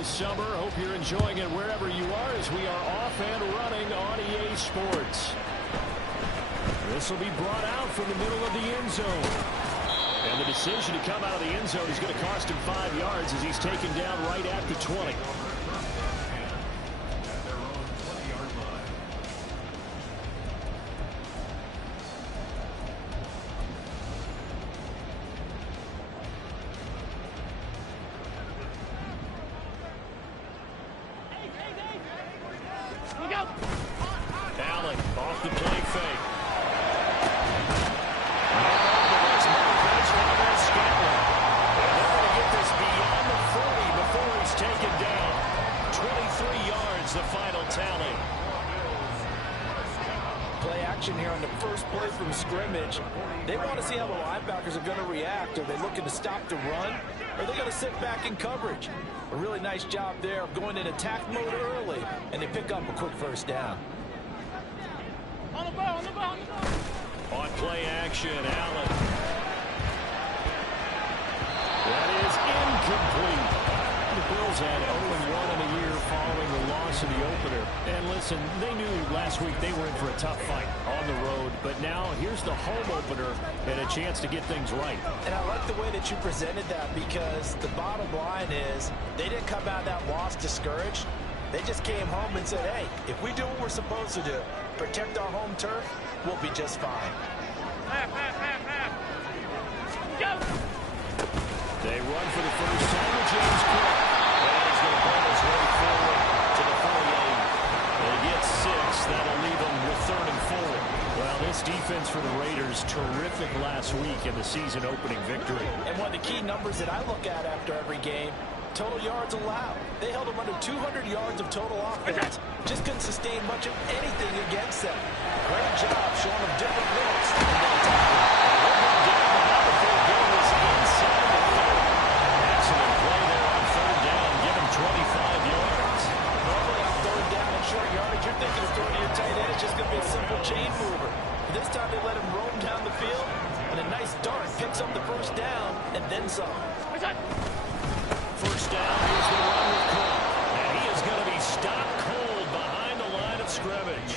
this summer. Hope you're enjoying it wherever you are as we are off and running on EA Sports. This will be brought out from the middle of the end zone. And the decision to come out of the end zone is going to cost him 5 yards as he's taken down right at the 20. Allen off the play fake. They're going to get this beyond the 40 before he's taken down. 23 yards, the final tally. Play action here on the first play from scrimmage. They want to see how the linebackers are going to react. Are they looking to stop the run? Or are they going to sit back in coverage? A really nice job there of going in attack mode early, and they pick up a quick first down. On the ball, on the ball, on the ball. On play action, Allen. That is incomplete. The Bills had 0-1 in the year following the loss in the opener. And listen, they knew last week they were in for a tough fight on the road. But now here's the home opener and a chance to get things right. And I like the way that you presented that, because the bottom line is they didn't come out of that loss discouraged. They just came home and said, hey, if we do what we're supposed to do, protect our home turf, we'll be just fine. Go! They run for the first time with James Cook. And he's going to ball his way forward to the 48. They get 6. That'll leave them with 3rd and 4. Well, this defense for the Raiders, terrific last week in the season opening victory. And one of the key numbers that I look at after every game, total yards allowed. They held them under 200 yards of total offense. Just couldn't sustain much of anything against them. Great job showing them different looks. Excellent play there on 3rd down. Give him 25 yards. Normally on 3rd down and short yardage, you're thinking of throwing to your tight end. It's just going to be a simple chain mover. But this time they let him roam down the field, and a nice dart picks up the first down and then some. First down, here's the run with Cook. And he is going to be stopped cold behind the line of scrimmage.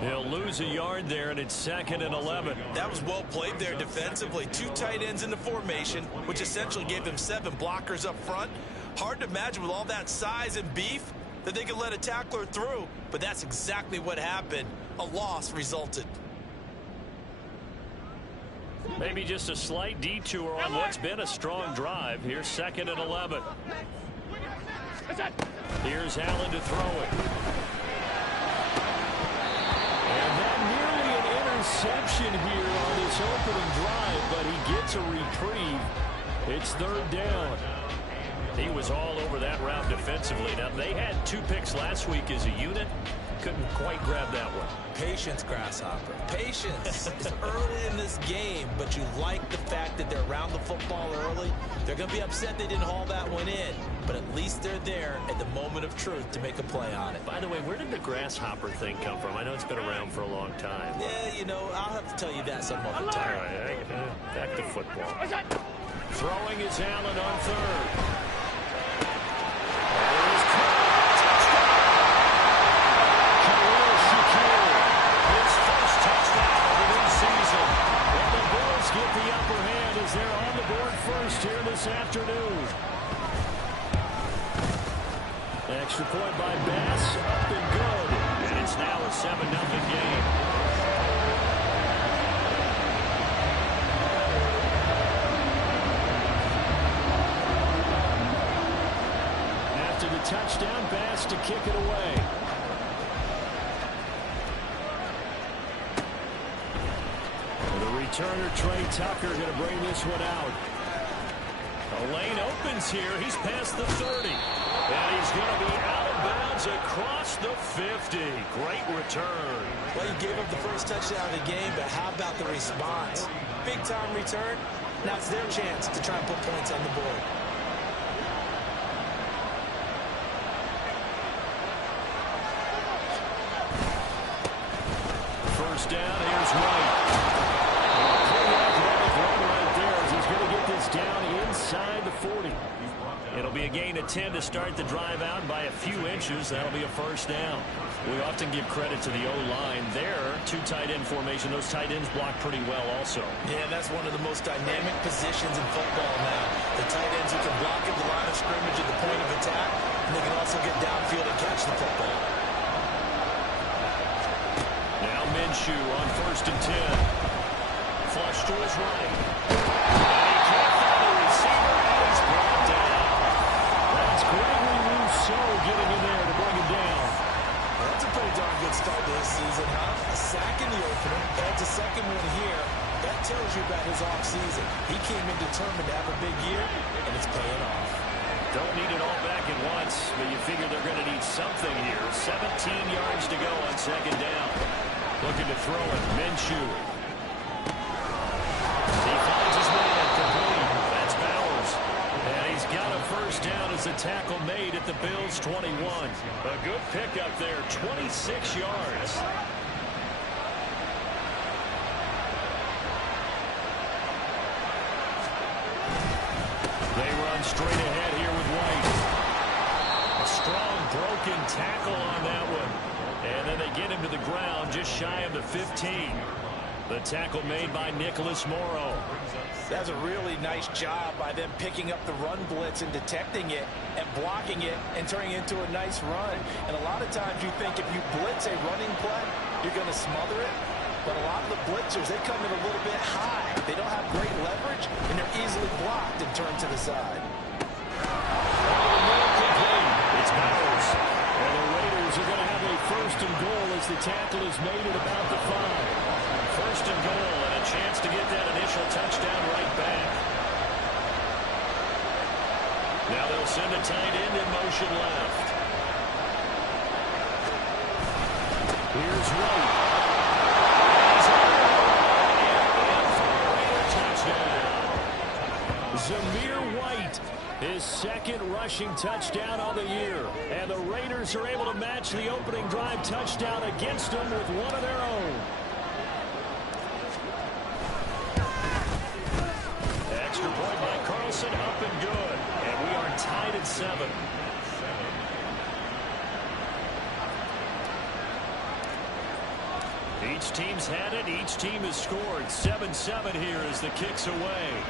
He'll lose a yard there, and it's 2nd and 11. That was well played there defensively. 2 tight ends in the formation, which essentially gave them 7 blockers up front. Hard to imagine with all that size and beef that they could let a tackler through, but that's exactly what happened. A loss resulted. Maybe just a slight detour on what's been a strong drive. Here's 2nd and 11. Here's Allen to throw it. And that nearly an interception here on this opening drive, but he gets a reprieve. It's 3rd down. He was all over that route defensively. Now, they had 2 picks last week as a unit. Couldn't quite grab that one. Patience, Grasshopper. Patience. It's early in this game, but you like the fact that they're around the football early. They're going to be upset they didn't haul that one in, but at least they're there at the moment of truth to make a play on it. By the way, where did the grasshopper thing come from? I know it's been around for a long time. Yeah, you know, I'll have to tell you that some other time. All right, back to football. Throwing is Allen on 3rd. They're on the board first here this afternoon. Extra point by Bass, up and good. And it's now a 7-0 game. After the touchdown, Bass to kick it away. Returner Trey Tucker going to bring this one out. The lane opens here. He's past the 30. And he's going to be out of bounds across the 50. Great return. Well, you gave up the first touchdown of the game, but how about the response? Big-time return. Now it's their chance to try and put points on the board. First down. Here's White. Right there as he's going to get this down inside the 40. It'll be a gain of 10 to start the drive out, and by a few inches, that'll be a first down. We often give credit to the O-line there. Two tight end formation. Those tight ends block pretty well also. Yeah, that's one of the most dynamic positions in football now. The tight ends who can block at the line of scrimmage at the point of attack, and they can also get downfield and catch the football. Now Minshew on 1st and 10. Flush to his right. And he can't find the receiver, and he's brought down. That's Gregory Rousseau getting in there to bring him down. Well, that's a pretty darn good start to this season, huh? A sack in the opener, adds a second one here. That tells you about his offseason. He came in determined to have a big year, and it's paying off. Don't need it all back at once, but you figure they're going to need something here. 17 yards to go on 2nd down. Looking to throw it. Minshew. He finds his way in complete. That's Bowers. And he's got a first down as the tackle made at the Bills' 21. A good pickup there. 26 yards. They run straight ahead here with White. A strong broken tackle on that one. And then they get him to the ground just shy of the 15. The tackle made by Nicholas Morrow. That's a really nice job by them picking up the run blitz and detecting it and blocking it and turning it into a nice run. And a lot of times you think if you blitz a running play, you're going to smother it. But a lot of the blitzers, they come in a little bit high. They don't have great leverage, and they're easily blocked and turned to the side. It's Bowers. And the Raiders are going to have a 1st and goal as the tackle is made at about the 5. 1st and goal and a chance to get that initial touchdown right back. Now they'll send a tight end in motion left. Here's White. Zamir White, his 2nd rushing touchdown on the year. And the Raiders are able to match the opening drive touchdown against them with one of their own. Extra point by Carlson, up and good. And we are tied at 7. Each team's had it. Each team has scored. 7-7 here as the kick's away.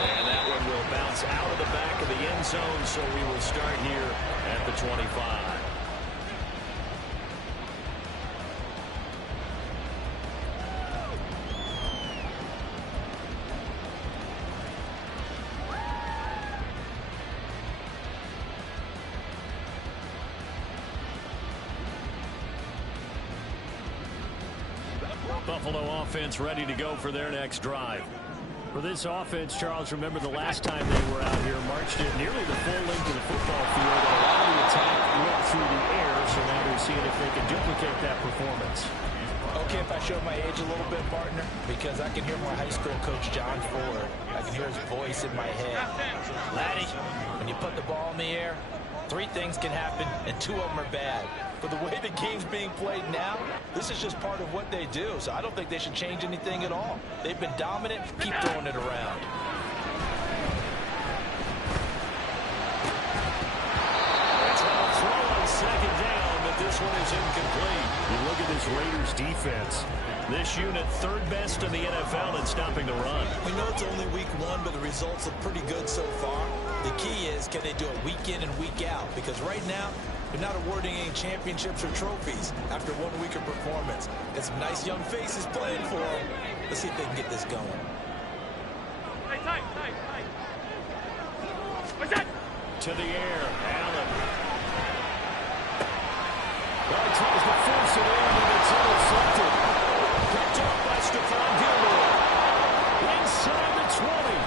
And that one will bounce out of the back of the end zone, so we will start here at the 25. Buffalo offense ready to go for their next drive. For this offense, Charles, remember the last time they were out here, marched it nearly the full length of the football field, and a lot of the attack went through the air, so now they're seeing if they can duplicate that performance. Okay, if I show my age a little bit, partner, because I can hear my high school coach, John Ford. I can hear his voice in my head. Laddie, when you put the ball in the air, 3 things can happen, and 2 of them are bad. But the way the game's being played now, this is just part of what they do. So I don't think they should change anything at all. They've been dominant. Keep throwing it around. That's a throw on 2nd down, but this one is incomplete. You look at this Raiders defense. This unit 3rd best in the NFL in stopping the run. We know it's only week 1, but the results look pretty good so far. The key is, can they do it week in and week out? Because right now, they're not awarding any championships or trophies after 1 week of performance. Got some nice young faces playing for them. Let's see if they can get this going. Tight. What's that? To the air, Allen. Well, he tries to force it in, and it's intercepted. Picked up by Stephon Gilmore. Inside the 20.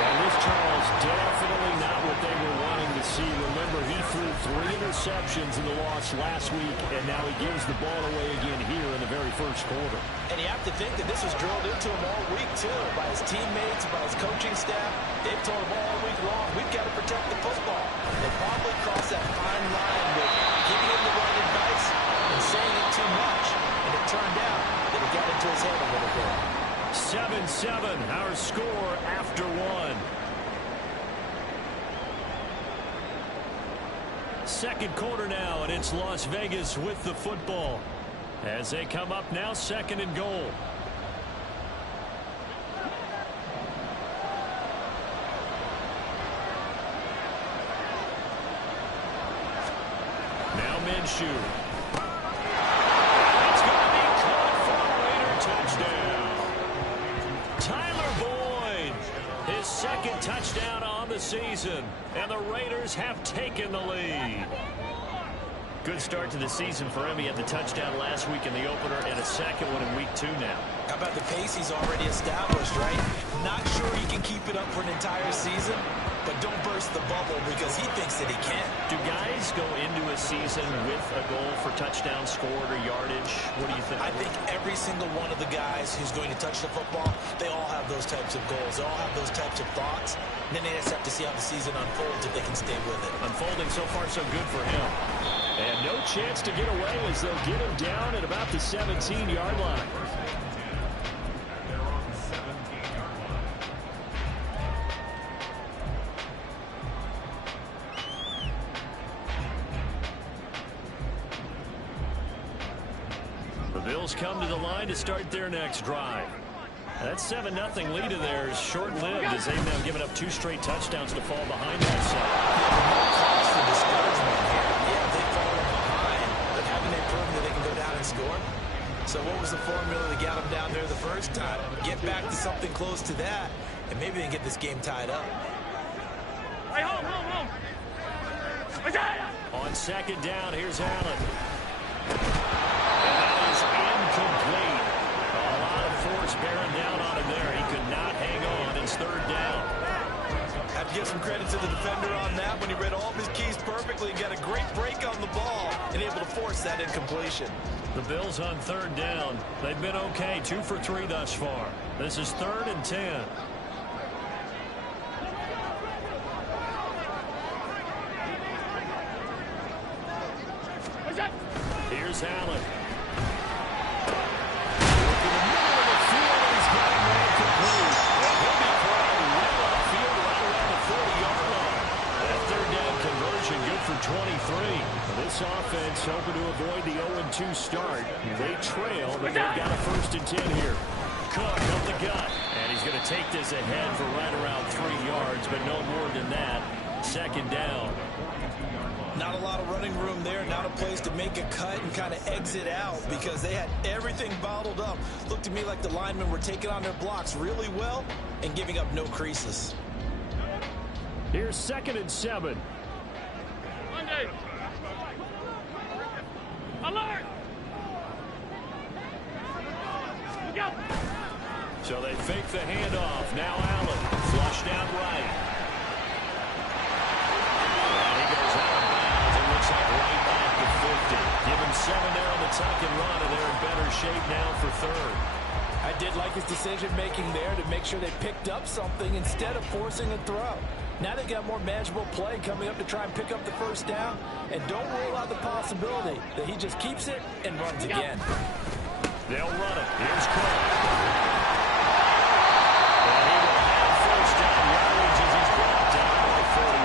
And this, Charles, definitely not what they were wanting to see. Remember, he threw 3 interceptions in the loss last week, and now he gives the ball away again here in the very first quarter. And you have to think that this was drilled into him all week, too, by his teammates, by his coaching staff. They've told him all week long, we've got to protect the football. They probably crossed that fine line with giving him the right advice and saying it too much. And it turned out that it got into his head a little bit. 7-7, our score after 1. Second quarter now, and it's Las Vegas with the football as they come up now, second and goal. Now Minshew. It's going to be caught for a Raider touchdown. Tyler Boyd, his second touchdown on the season, and the Raiders have taken the lead. Good start to the season for him. He had the touchdown last week in the opener and a second one in week 2 now. How about the pace he's already established, right? Not sure he can keep it up for an entire season, but don't burst the bubble because he thinks that he can. Do guys go into a season with a goal for touchdown scored or yardage? What do you think? I think every single one of the guys who's going to touch the football, they all have those types of goals. They all have those types of thoughts. And then they just have to see how the season unfolds if they can stay with it. Unfolding so far so good for him. And no chance to get away as they'll get him down at about the 17-yard line. The Bills come to the line to start their next drive. That 7-0 lead of theirs short-lived as they've now given up 2 straight touchdowns to fall behind that side. The discouragement here. Yeah, they've fallen behind, but haven't they proven that they can go down and score? So what was the formula that got them down there the first time? Get back to something close to that, and maybe they can get this game tied up. Hey, home. On second down, here's Allen. And that is incomplete. A lot of force bearing down on him there. He could not hang on. It's third down. Have to give some credit to the defender on that when he read all of his keys perfectly and got a great break on the ball and able to force that incompletion. The Bills on third down. They've been okay, 2 for 3 thus far. This is 3rd and 10. Here's Allen. Good for 23. This offense hoping to avoid the 0-2 start. They trail, but they've got a 1st and 10 here. Cook up the gut. And he's going to take this ahead for right around 3 yards, but no more than that. Second down. Not a lot of running room there. Not a place to make a cut and kind of exit out because they had everything bottled up. Looked to me like the linemen were taking on their blocks really well and giving up no creases. Here's 2nd and 7. Alert! Look out! So they fake the handoff. Now Allen. Flushed out right. And he goes out of bounds. It looks like right back at 50. Give him 7 there on the tuck and run, and they're in better shape now for 3rd. I did like his decision-making there to make sure they picked up something instead of forcing a throw. Now they've got more manageable play coming up to try and pick up the 1st down. And don't rule out the possibility that he just keeps it and runs again. They'll run it. Here's Cook. And he will have 1st down yardage as he's brought down to the 41.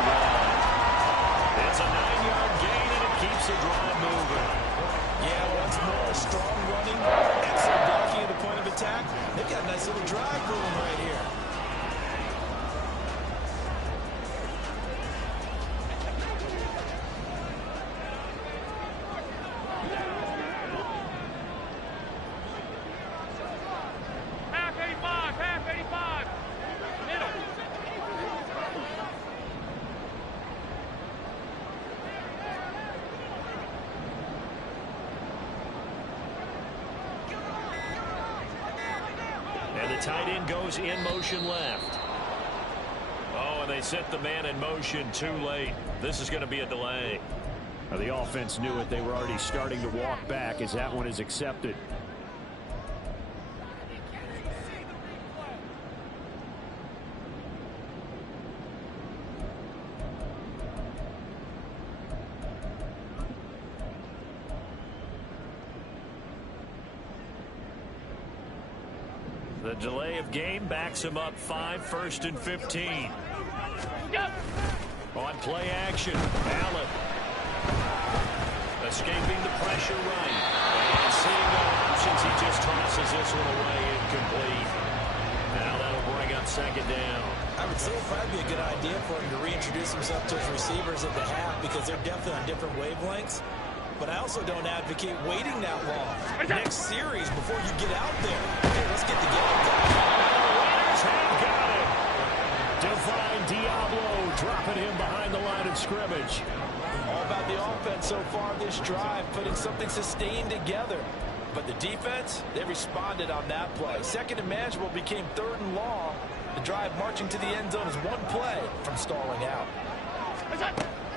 It's a 9-yard gain, and it keeps the drive moving. Yeah, once more, strong running, excellent blocking at the point of attack. They've got a nice little drive moving right here. Half 85. Middle. And the tight end goes in motion left. Oh, and they set the man in motion too late. This is going to be a delay. Now, the offense knew it. They were already starting to walk back as that one is accepted. The delay of game backs him up 5, 1st and 15. On play action, Allen. Escaping the pressure right. And seeing no options, he just tosses this one away incomplete. Now that'll bring up second down. I would say it'd probably be a good idea for him to reintroduce himself to his receivers at the half because they're definitely on different wavelengths. But I also don't advocate waiting that long. Next series before you get out there. Hey, let's get the game going. The Raiders have got him. Divine Diablo dropping him behind the line of scrimmage. All about the offense so far this drive, putting something sustained together. But the defense, they responded on that play. Second and manageable became third and long. The drive marching to the end zone is one play from stalling out.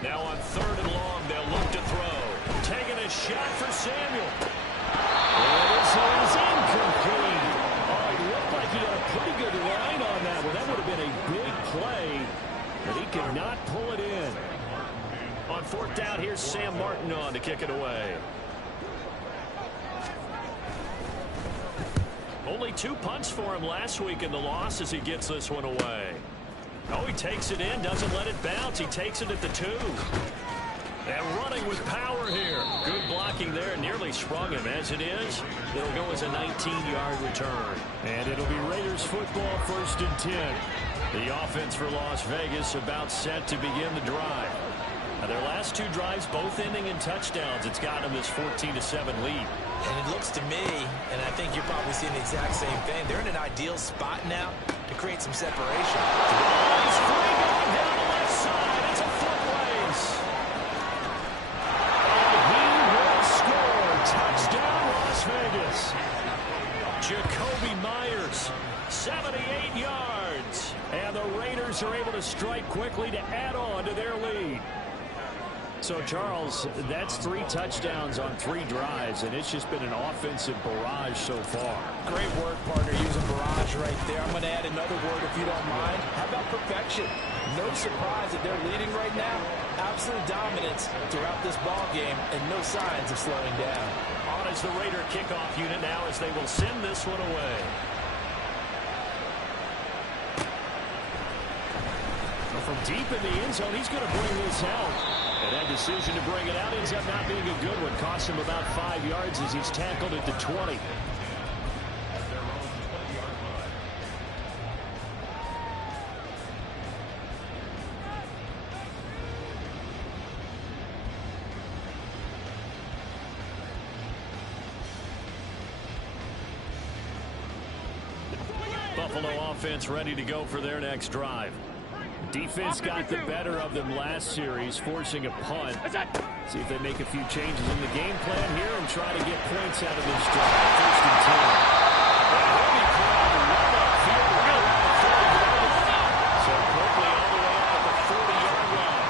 Now on third and long, they'll look to throw. Taking a shot for Samuel. This is incomplete. Oh, it looked like he had a pretty good line on that one. That would have been a big play, but he could not pull it in. On fourth down, here's Sam Martin on to kick it away. Only 2 punts for him last week in the loss as he gets this one away. Oh, he takes it in, doesn't let it bounce. He takes it at the 2. And running with power here. Good blocking there, nearly sprung him. As it is, it'll go as a 19-yard return. And it'll be Raiders football, 1st and 10. The offense for Las Vegas about set to begin the drive. Now their last 2 drives, both ending in touchdowns. It's got them this 14-7 lead. And it looks to me, and I think you're probably seeing the exact same thing, they're in an ideal spot now to create some separation. He's free going down the left side. It's a foot race. And he will score. Touchdown, Las Vegas. Jacoby Myers, 78 yards. And the Raiders are able to strike quickly to add on to their lead. So, Charles, that's 3 touchdowns on 3 drives, and it's just been an offensive barrage so far. Great word, partner, using barrage right there. I'm going to add another word if you don't mind. How about perfection? No surprise that they're leading right now. Absolute dominance throughout this ball game, and no signs of slowing down. On is the Raider kickoff unit now as they will send this one away. From deep in the end zone, he's going to bring this out. And that decision to bring it out ends up not being a good one. Cost him about 5 yards as he's tackled at the 20. Buffalo offense ready to go for their next drive. Defense got the better of them last series, forcing a punt. See if they make a few changes in the game plan here and try to get points out of this drive. 1st and 10. He'll be called to run upfield right around the 40-yard line. So quickly all the way up at the 40-yard line.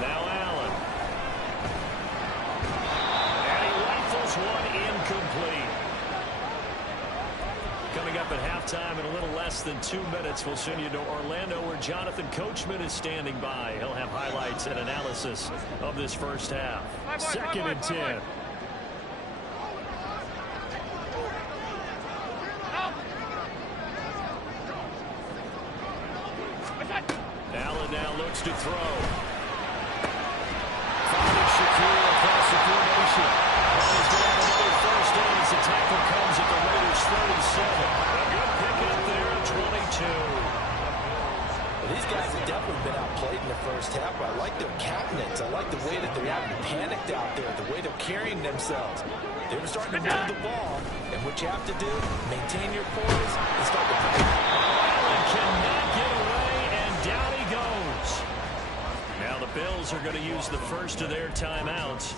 Now Allen. And he rifles one incomplete. Coming up at halftime in a little less than 2 minutes, we'll send you to Orlando where Jonathan Coachman is standing by. He'll have highlights and analysis of this first half. 2nd and 10. Allen now looks to throw. Finding Shakir across the formation. He's going to have another first down as the tackle comes at the Raiders 37. A good pickup there at 22. Well, these guys have definitely been outplayed in the first half, but I like their countenance. I like the way that they're having panicked out there, the way they're carrying themselves. They were starting to move the ball, and what you have to do, maintain your poise and start to play. Allen cannot get away, and down he goes. Now the Bills are going to use the first of their timeouts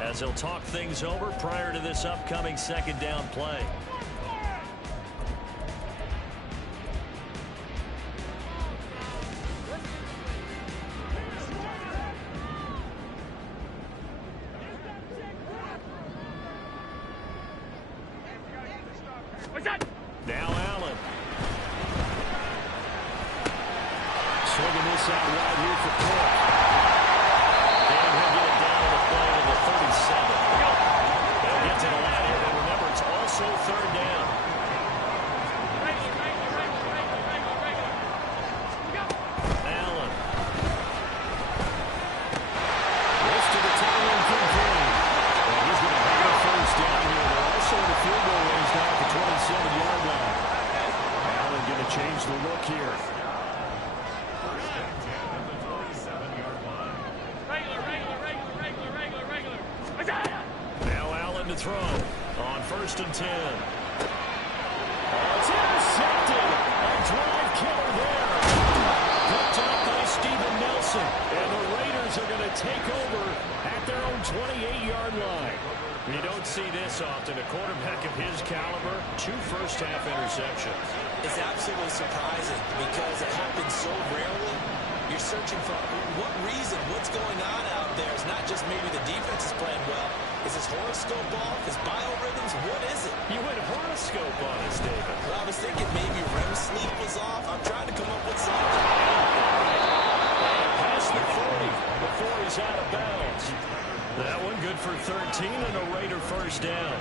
as they'll talk things over prior to this upcoming 2nd down play. Now Allen. Swinging this out right here for Cook. And he'll get it down to the play to the 37. They'll get to the line here, but remember, it's also 3rd down. Allen. change the look here. Now Allen to throw on 1st and 10. Oh, it's intercepted. A drive killer there. Picked up by Steven Nelson. And the Raiders are going to take over at their own 28-yard line. You don't see this often. A quarterback of his caliber, 2 first-half interceptions. It's absolutely surprising because it happens so rarely. You're searching for what reason, what's going on out there. It's not just maybe the defense is playing well. Is his horoscope off? His biorhythms? What is it? You went horoscope on us, David. Well, I was thinking maybe REM sleep was off. I'm trying to come up with something. Past the 40 before he's out of bounds. That one good for 13 and a Raider first down.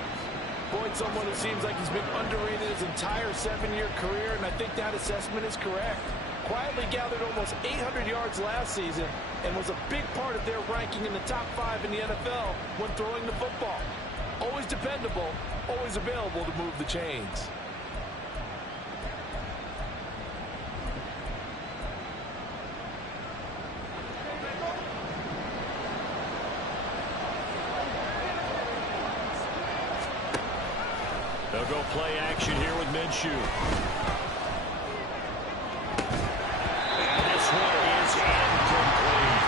Boyd, someone who seems like he's been underrated his entire 7-year career, and I think that assessment is correct. Quietly gathered almost 800 yards last season and was a big part of their ranking in the top 5 in the NFL when throwing the football. Always dependable, always available to move the chains. They'll go play action here with Minshew. And this one is incomplete.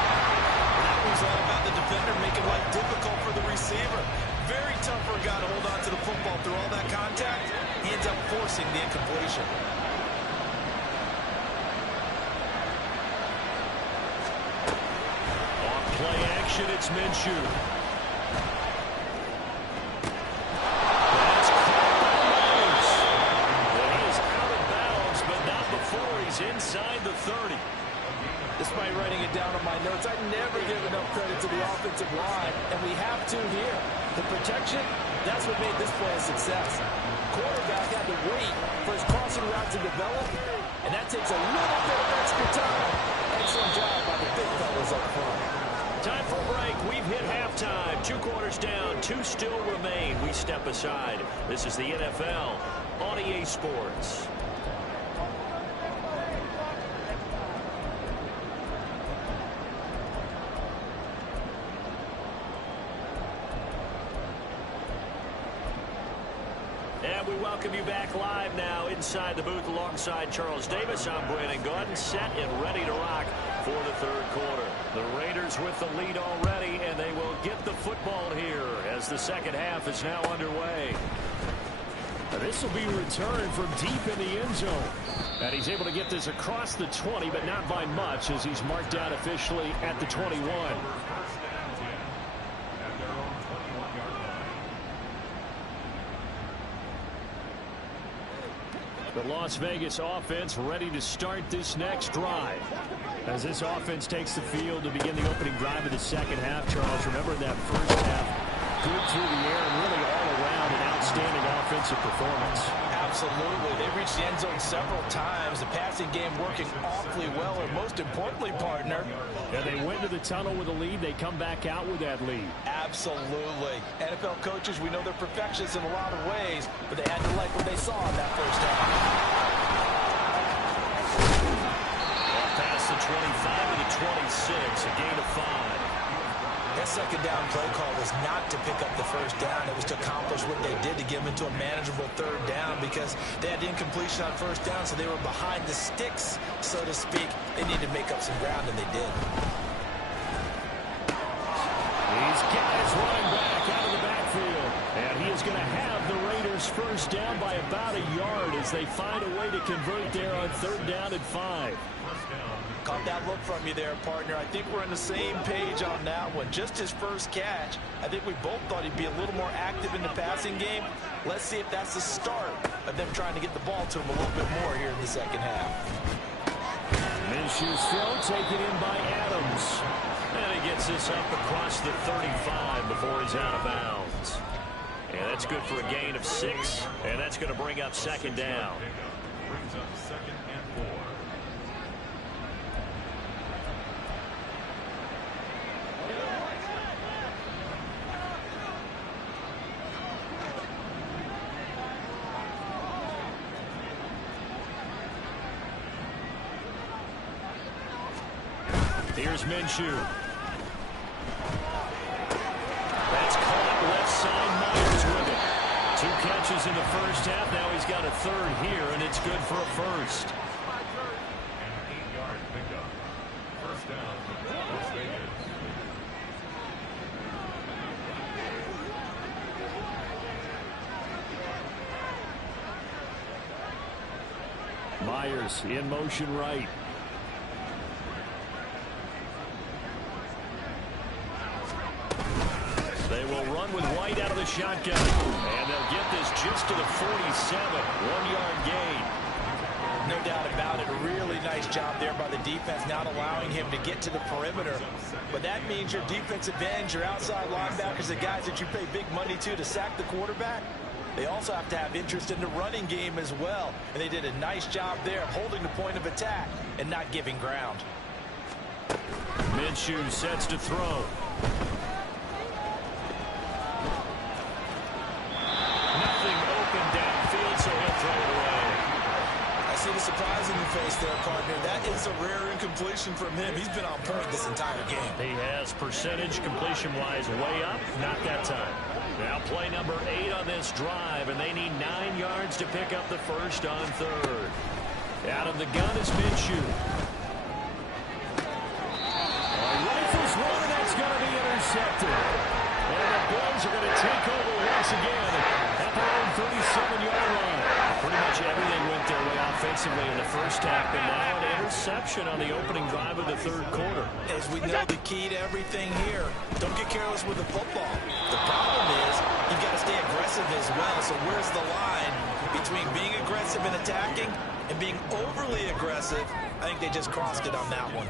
That was all about the defender making life difficult for the receiver. Very tough for a guy to hold on to the football through all that contact. He ends up forcing the incompletion. On play action, it's Minshew. Inside the 30. Despite writing it down on my notes, I never give enough credit to the offensive line, and we have to here. The protection, that's what made this play a success. Quarterback had to wait for his crossing route to develop, and that takes a little bit of extra time. Excellent job by the big fellas up front. Time for a break. We've hit halftime. 2 quarters down, 2 still remain. We step aside. This is the NFL on EA Sports. And we welcome you back live now inside the booth alongside Charles Davis. I'm Brandon Gaudin, set and ready to rock for the 3rd quarter. The Raiders with the lead already, and they will get the football here as the 2nd half is now underway. This will be returned from deep in the end zone. And he's able to get this across the 20, but not by much as he's marked down officially at the 21. The Las Vegas offense ready to start this next drive. As this offense takes the field to begin the opening drive of the 2nd half, Charles, remember that first half, good through the air and really all around an outstanding offensive performance. Absolutely. They reached the end zone several times. The passing game working awfully well, and most importantly, partner. And they went to the tunnel with a lead. They come back out with that lead. Absolutely. NFL coaches, we know they're perfectionists in a lot of ways, but they had to like what they saw in that first half. Past the 25 to the 26, a gain of 5. That 2nd down play call was not to pick up the first down. It was to accomplish what they did to get them into a manageable 3rd down because they had incompletion on 1st down, so they were behind the sticks, so to speak. They needed to make up some ground, and they did. These guys running back out of the backfield. And he is going to have the Raiders first down by about a yard as they find a way to convert there on 3rd down and 5. Caught that look from you there, partner. I think we're on the same page on that one. Just his first catch. I think we both thought he'd be a little more active in the passing game. Let's see if that's the start of them trying to get the ball to him a little bit more here in the 2nd half. Minshew's throw taken in by Adams. And he gets this up across the 35 before he's out of bounds. And that's good for a gain of 6. And that's going to bring up 2nd down. Brings up 2nd and 4. Here's Minshew. That's caught left side. Myers with it. 2 catches in the first half. Now he's got a third here, and it's good for a first. An 8-yard pickup. First down, Las Vegas. Myers in motion right. They will run with White out of the shotgun. And they'll get this just to the 47. 1-yard gain. No doubt about it. A really nice job there by the defense, not allowing him to get to the perimeter. But that means your defensive ends, your outside linebackers, the guys that you pay big money to sack the quarterback, they also have to have interest in the running game as well. And they did a nice job there of holding the point of attack and not giving ground. Minshew sets to throw. Nothing open downfield, so he'll throw it away. I see the surprise in your face there, partner. That is a rare incompletion from him. He's been on point this entire game. He has percentage completion-wise way up. Not that time. Now play number 8 on this drive, and they need 9 yards to pick up the first on third. Out of the gun is Minshew. Rifles one, and that's going to be intercepted. And the Bills are going to take over once again at their own 37-yard line. Pretty much everything went their way offensively in the first half, and now an interception on the opening drive of the third quarter. As we know, the key to everything here, don't get careless with the football. The problem is you've got to stay aggressive as well. So where's the line between being aggressive and attacking and being overly aggressive? I think they just crossed it on that one.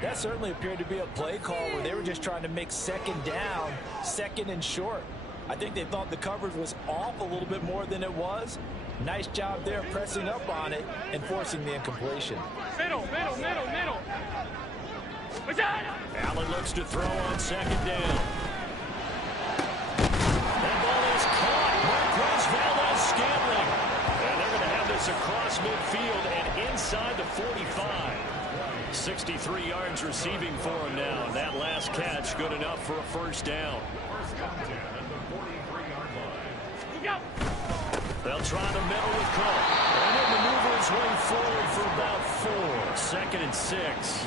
That certainly appeared to be a play call where they were just trying to make second down, second and short. I think they thought the coverage was off a little bit more than it was. Nice job there pressing up on it and forcing the incompletion. Middle. Allen looks to throw on second down. That ball is caught. Marquez Valdes-Scantling. And they're going to have this across midfield and inside the 45. 63 yards receiving for him now. And that last catch good enough for a first down. First down at the 43-yard line. They'll try the middle with Cook. And he'll maneuver his way forward for about 4. Second and 6.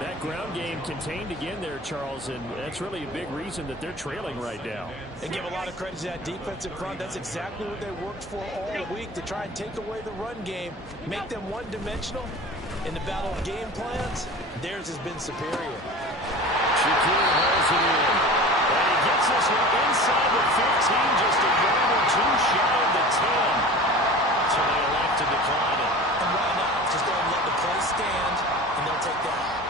That ground game contained again there, Charles, and that's really a big reason that they're trailing right now. And give a lot of credit to that defensive front. That's exactly what they worked for all week, to try and take away the run game, make them one-dimensional. In the battle of game plans, theirs has been superior. Shakir holds it in. And he gets this one inside the 15, just a yard or 2 shy of the 10. So they elect to decline it. And why not? Just go and let the play stand, and they'll take that.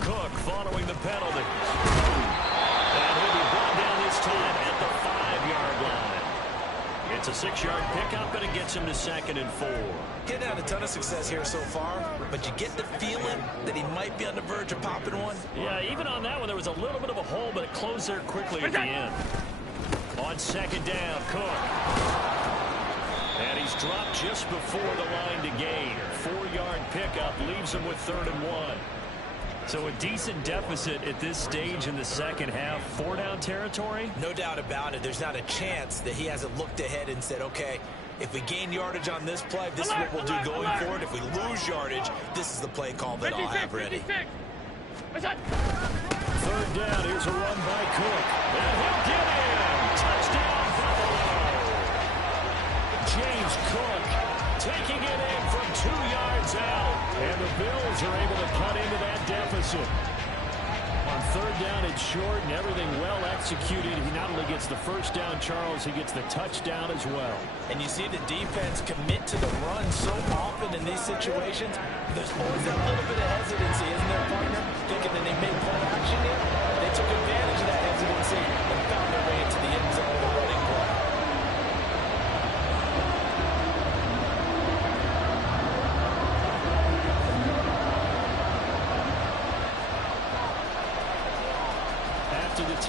Cook following the penalty. And he'll be brought down this time at the 5-yard line. It's a 6-yard pickup, and it gets him to second and 4. Getting had a ton of success here so far, but you get the feeling that he might be on the verge of popping one. Yeah, even on that one, there was a little bit of a hole, but it closed there quickly at the end. On second down, Cook. And he's dropped just before the line to gain. 4-yard pickup leaves him with 3rd and 1. So a decent deficit at this stage in the second half. 4-down territory? No doubt about it. There's not a chance that he hasn't looked ahead and said, okay, if we gain yardage on this play, this is what we'll do going forward. If we lose yardage, this is the play call that I'll have ready. 3rd down. Here's a run by Cook. And he'll get in. Touchdown, Buffalo. James Cook taking it in from 2 yards out. And the Bills are able to cut into that deficit. On 3rd down, it's short and everything well executed. He not only gets the first down, Charles, he gets the touchdown as well. And you see the defense commit to the run so often in these situations. There's always that little bit of hesitancy, isn't there, partner? Thinking that they may play action here. They took advantage of that hesitancy and found their way into the end zone with a running play.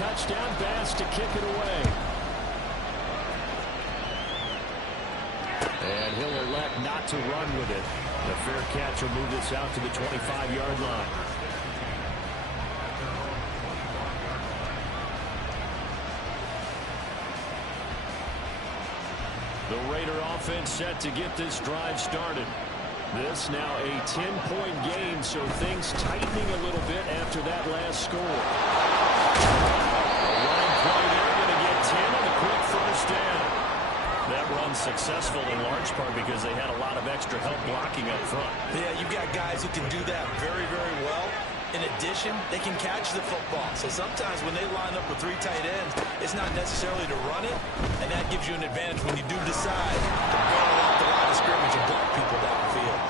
touchdown pass to kick it away. And he'll elect not to run with it. The fair catch will move this out to the 25-yard line. The Raider offense set to get this drive started. This now a 10-point game, so things tightening a little bit after that last score. A running play there, going to get 10 on the quick first down. That run successful in large part because they had a lot of extra help blocking up front. Yeah, you've got guys who can do that very, very well. In addition, they can catch the football. So sometimes when they line up with 3 tight ends, it's not necessarily to run it, and that gives you an advantage when you do decide to barrel up the line of scrimmage and block people downfield.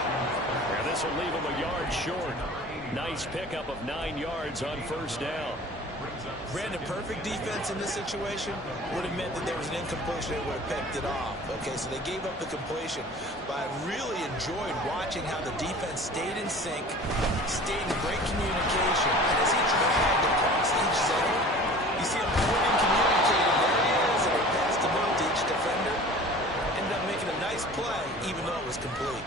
And this will leave them a yard short. Nice pickup of 9 yards on first down. Brandon, perfect defense in this situation would have meant that there was an incompletion that would have picked it off. Okay, so they gave up the completion. But I really enjoyed watching how the defense stayed in sync, stayed in great communication. And as he dragged across each zone, you see him pointing, communicating. There he is, and he passed the middle to each defender. Ended up making a nice play, even though it was complete.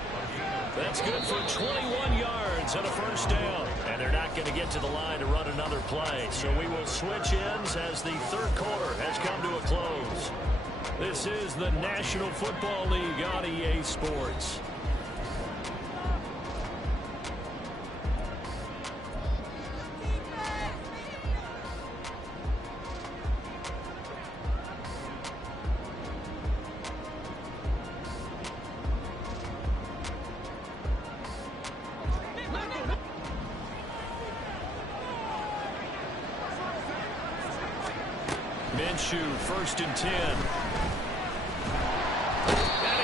That's good for 21 yards and a first down. And they're not going to get to the line to run another play. So we will switch ends as the third quarter has come to a close. This is the National Football League on EA Sports. Minshew, 1st and 10. And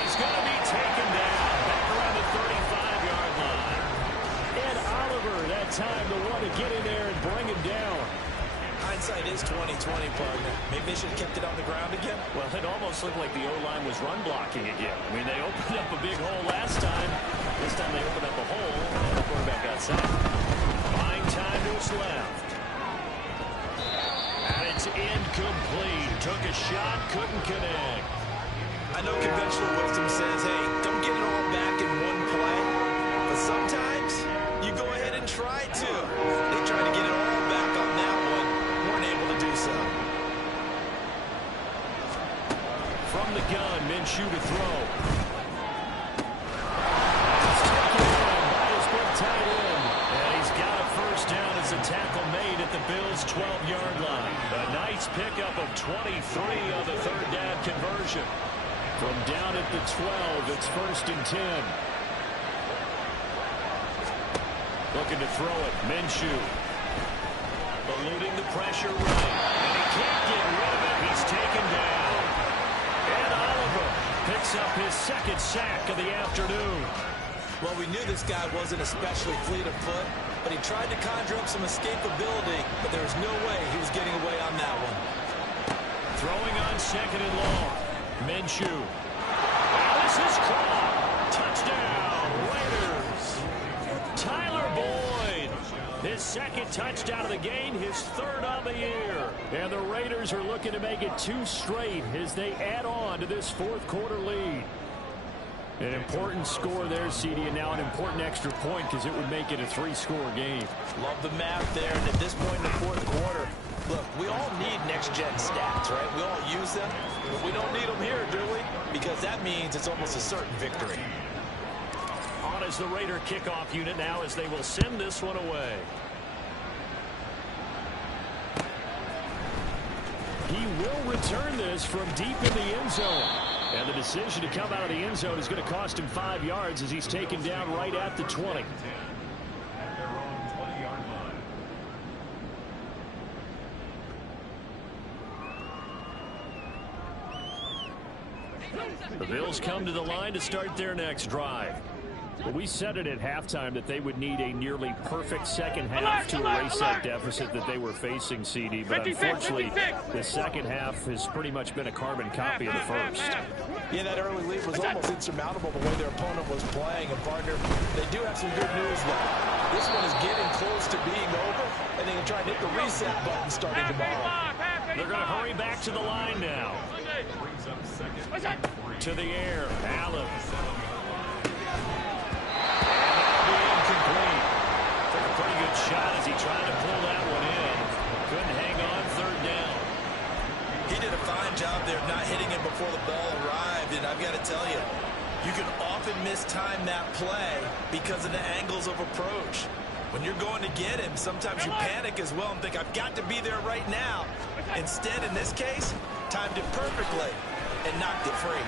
he's going to be taken down back around the 35-yard line. And Oliver, that time the one to get in there and bring him down. Hindsight is 20/20, partner. Maybe they should have kept it on the ground again. Well, it almost looked like the O-line was run blocking again. I mean, they opened up a big hole last time. This time they opened up a hole and the quarterback outside. Buying time to his left. And it's incomplete. Took a shot, couldn't connect. I know conventional wisdom says, hey, don't get it all back in one play. But sometimes you go ahead and try to. They tried to get it all back on that one. Weren't able to do so. From the gun, Minshew to throw. It's taken in by his big tight end. And he's got a first down as a tackle made at the Bills' 12-yard line. A nice pickup of 23 on the third down conversion. From down at the 12, it's 1st and 10. Looking to throw it, Minshew. Eluding the pressure right. And he can't get rid of it. He's taken down. And Oliver picks up his 2nd sack of the afternoon. Well, we knew this guy wasn't especially fleet of foot, but he tried to conjure up some escapability, but there was no way he was getting away on that one. Throwing on 2nd and long. Minshew. Now this is caught. Touchdown, Raiders. Tyler Boyd. His 2nd touchdown of the game, his 3rd on the year. And the Raiders are looking to make it 2 straight as they add on to this 4th quarter lead. An important score there, CD, and now an important extra point because it would make it a 3-score game. Love the math there, and at this point in the 4th quarter, look, we all need next-gen stats, right? We all use them, but we don't need them here, do we? Because that means it's almost a certain victory. On as the Raider kickoff unit now as they will send this one away. He will return this from deep in the end zone. And the decision to come out of the end zone is going to cost him 5 yards as he's taken down right at the 20. At their own 20-yard line. The Bills come to the line to start their next drive. Well, we said it at halftime that they would need a nearly perfect second half to erase that deficit that they were facing, CD. But unfortunately, the second half has pretty much been a carbon copy of the first. Yeah, that early lead was almost insurmountable the way their opponent was playing. And, partner, they do have some good news, though. This one is getting close to being over, and they can try to hit the reset button starting tomorrow. They're going to hurry back to the line now. Brings up second. To the air. Allen. That'll be incomplete. Took a pretty good shot as he tried to pull that one in. Couldn't hang on. Third down. He did a fine job there not hitting him before the ball arrived, and I've got to tell you, you can often mistime that play because of the angles of approach. When you're going to get him, sometimes you panic as well and think, I've got to be there right now. Instead, in this case, timed it perfectly and knocked it free.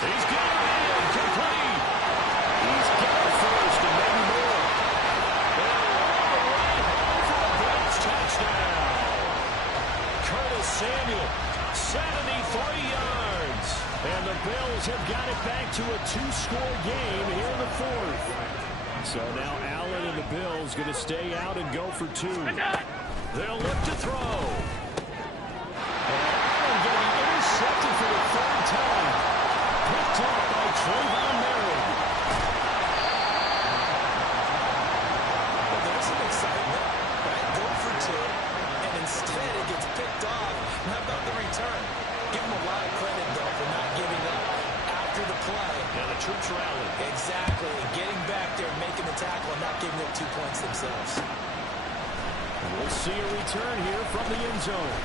He's got it incomplete. He's got it first and maybe more. They're all the way home for a Bills touchdown. Curtis Samuel, 73 yards. And the Bills have got it back to a two-score game here in the fourth. So now Allen and the Bills going to stay out and go for two. They'll look to throw. And Allen going to be intercepted for the third time. Picked up by Trayvon Merritt. Well, there's some excitement, right? Go for two, and instead it gets picked off. How about the return? Give him a lot of credit, though, for not giving up after the play. Now the troops rally. Exactly. Getting back there and making the tackle and not giving up 2 points themselves. We'll see a return here from the end zone.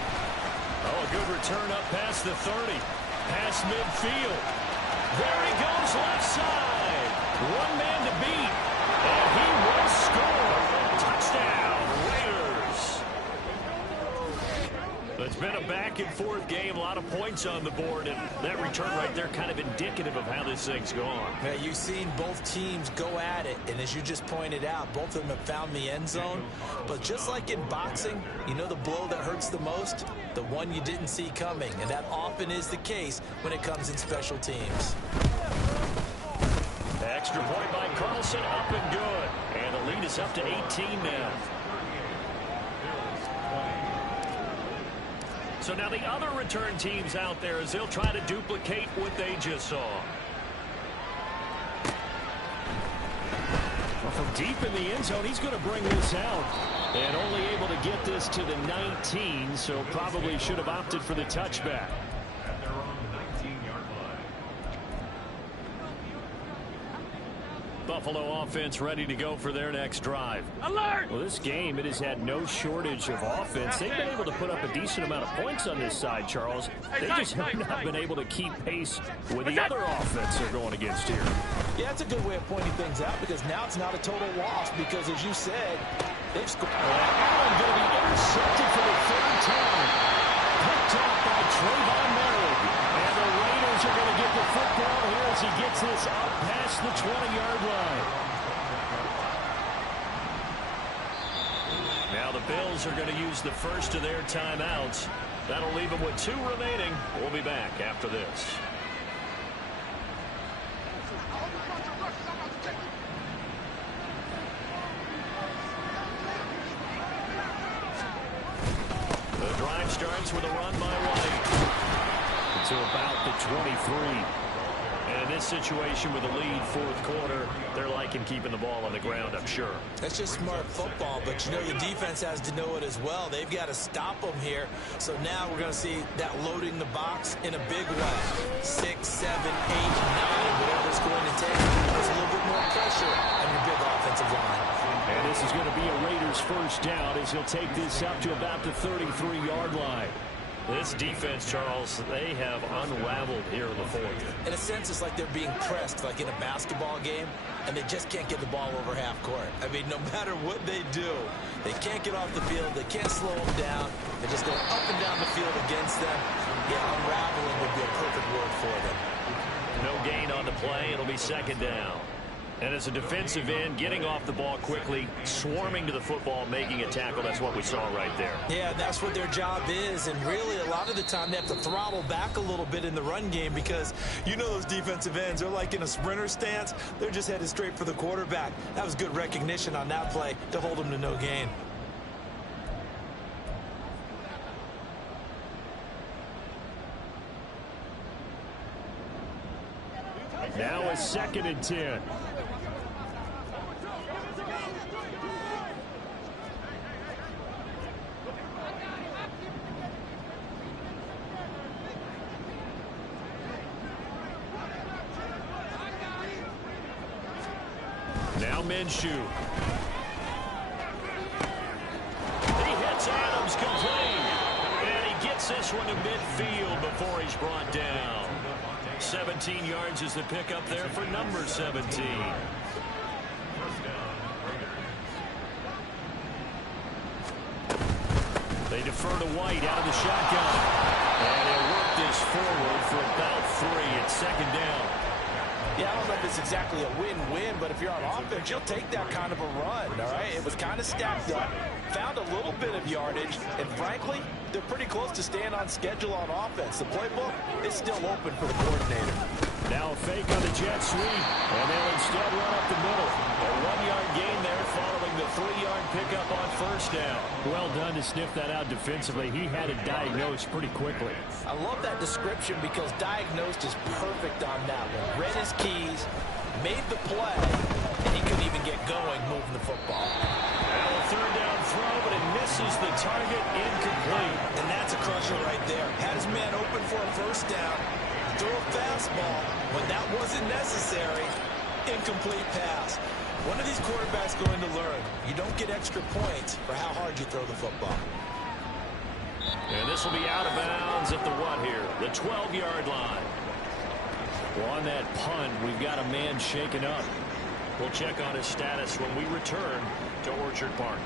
Oh, a good return up past the 30. Past midfield. There he goes left side. One man to beat. And he will score. Touchdown, Raiders. It's been a back-and-forth game. A lot of points on the board. And that return right there kind of indicative of how this thing's gone. Yeah, you've seen both teams go at it. And as you just pointed out, both of them have found the end zone. But just like in boxing, you know the blow that hurts the most? The one you didn't see coming. And that often is the case when it comes in special teams. Extra point by Carlson, up and good. And the lead is up to 18 now. So now the other return teams out there as they'll try to duplicate what they just saw. Well, from deep in the end zone, he's going to bring this out. And only able to get this to the 19, so probably should have opted for the touchback. At their own 19-yard line. Buffalo offense ready to go for their next drive. Alert! Well, this game, it has had no shortage of offense. They've been able to put up a decent amount of points on this side, Charles. They just have not been able to keep pace with the other offense they're going against here. Yeah, that's a good way of pointing things out because now it's not a total loss because, as you said, they've scored. Allen going to be intercepted for the third time. Picked up by Trayvon Merritt. And the Raiders are going to get the football here as he gets this up past the 20-yard line. Now the Bills are going to use the first of their timeouts. That'll leave them with 2 remaining. We'll be back after this. The drive starts with a run by White to about the 23. And in this situation with the lead fourth quarter, they're liking keeping the ball on the ground, I'm sure. That's just smart football, but you know your defense has to know it as well. They've got to stop them here. So now we're going to see that loading the box in a big way. 6, 7, 8, 9, whatever it's going to take. There's a little bit more pressure on your big offensive line. And this is going to be a Raiders first down as he'll take this up to about the 33-yard line. This defense, Charles, they have unraveled here in the fourth. In a sense, it's like they're being pressed, like in a basketball game, and they just can't get the ball over half court. I mean, no matter what they do, they can't get off the field. They can't slow them down. They just go up and down the field against them. Yeah, unraveling would be a perfect word for them. No gain on the play. It'll be second down. And as a defensive end, getting off the ball quickly, swarming to the football, making a tackle, that's what we saw right there. Yeah, that's what their job is, and really a lot of the time they have to throttle back a little bit in the run game because you know those defensive ends, they're like in a sprinter stance. They're just headed straight for the quarterback. That was good recognition on that play to hold them to no gain. Now a 2nd and 10. Now Minshew. He hits Adams complete. And he gets this one to midfield before he's brought down. 17 yards is the pickup there for number 17. They defer to White out of the shotgun. And he'll work this forward for about 3 at second down. Yeah, I don't know if it's exactly a win-win, but if you're on offense, you'll take that kind of a run, all right? It was kind of stacked up, found a little bit of yardage, and frankly, they're pretty close to staying on schedule on offense. The playbook is still open for the coordinator. Now a fake on the jet sweep, and they'll instead run up the middle. A 1-yard gain there following the 3-yard pickup on first down. Well done to sniff that out defensively. He had it diagnosed pretty quickly. I love that description because diagnosed is perfect on that one. Read his keys, made the play, and he couldn't even get going moving the football. Well, a third down throw, but it misses the target, incomplete. And that's a crusher right there. Had his man open for a first down. Throw a fastball when that wasn't necessary. Incomplete pass. One of these quarterbacks going to learn. You don't get extra points for how hard you throw the football. And this will be out of bounds at the what here? The 12-yard line. Well, on that punt, we've got a man shaken up. We'll check on his status when we return to Orchard Park.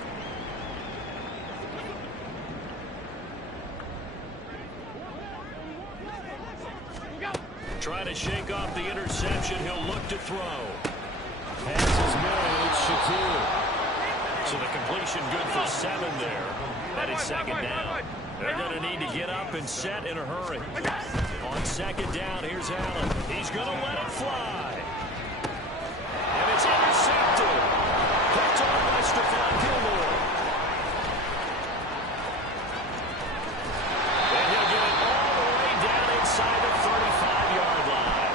Trying to shake off the interception. He'll look to throw. Pass is made. Shakir. So the completion good for 7 there. That is second down. They're going to need to get up and set in a hurry. On second down, here's Allen. He's going to let it fly. And it's intercepted. Picked off by Stephon Gilmore. And he'll get it all the way down inside the 35-yard line.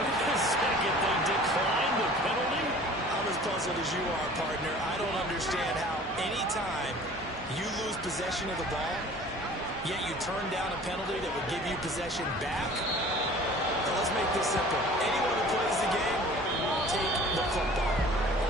Wait a second, they declined the penalty? I'm as puzzled as you are, partner. I don't understand how any time you lose possession of the ball, yet you turn down a penalty that would give you possession back. Now let's make this simple. Anyone who plays the game, take the football.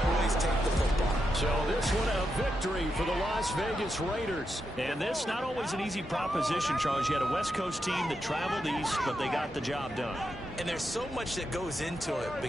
Always take the football. So this one a victory for the Las Vegas Raiders. And this not always an easy proposition, Charles. You had a West Coast team that traveled east, but they got the job done. And there's so much that goes into it because